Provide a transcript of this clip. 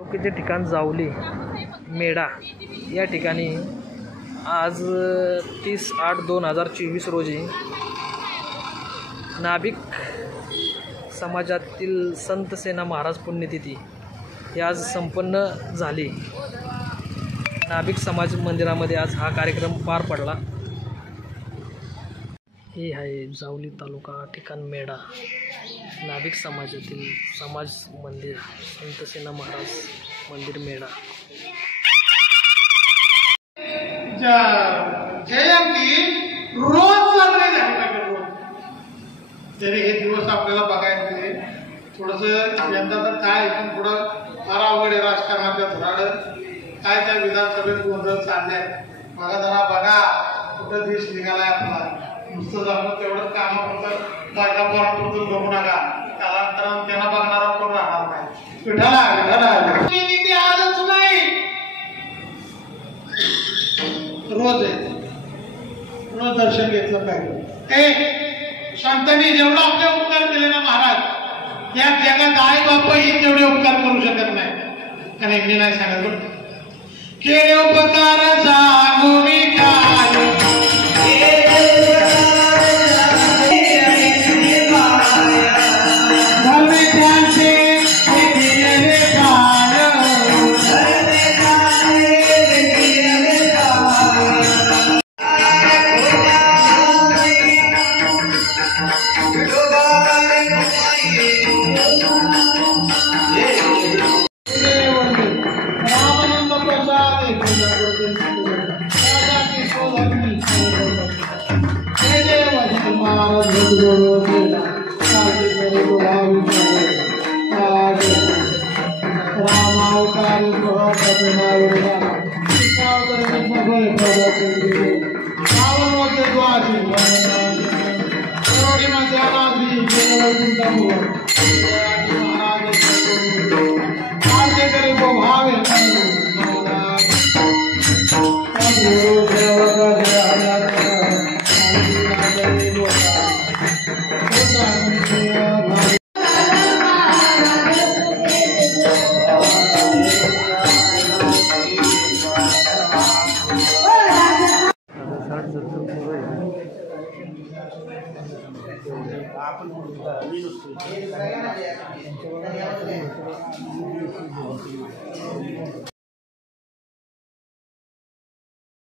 जे ठिकाण जावली मेढा या ठिकाणी आज 30/8/2024 रोजी नाभिक समाजातील संत सेना महाराज पुण्यतिथी ही आज संपन्न झाली। नाभिक समाज मंदिरामध्ये आज हा कार्यक्रम पार पडला। हे आहे जावली तालुका ठिकाण मेढा, नाभिक समाजातील समाज मंदिर संत सेना महाराज मंदिर मेढा। जयंती रोज साजरी झाली पाहिजे। रोज तरी हे दिवस आपल्याला बघायचे थोडंसं यंदा तर काय इथून पुढं फार अवघड आहे राजकारणाच्या धोरणानं काय त्या विधानसभेत गोंधळ चाललाय बघा जरा बघा कुठं देश निघालाय आपला। नुसतं जाणं तेवढं कामापुरतं बायका पोरापुरतं बघू नका, कालांतरानं त्यांना बघणारा कोण राहणार नाही। विठाला आजच नाही रोज रोज दर्शन घेतलं पाहिजे। शांतांनी जेवढा आपले उपकार केले ना महाराज, या जगात आई बाप ही तेवढे उपकार करू शकत नाही। आणि मी नाही सांगत केले उपकार सांगू मी काय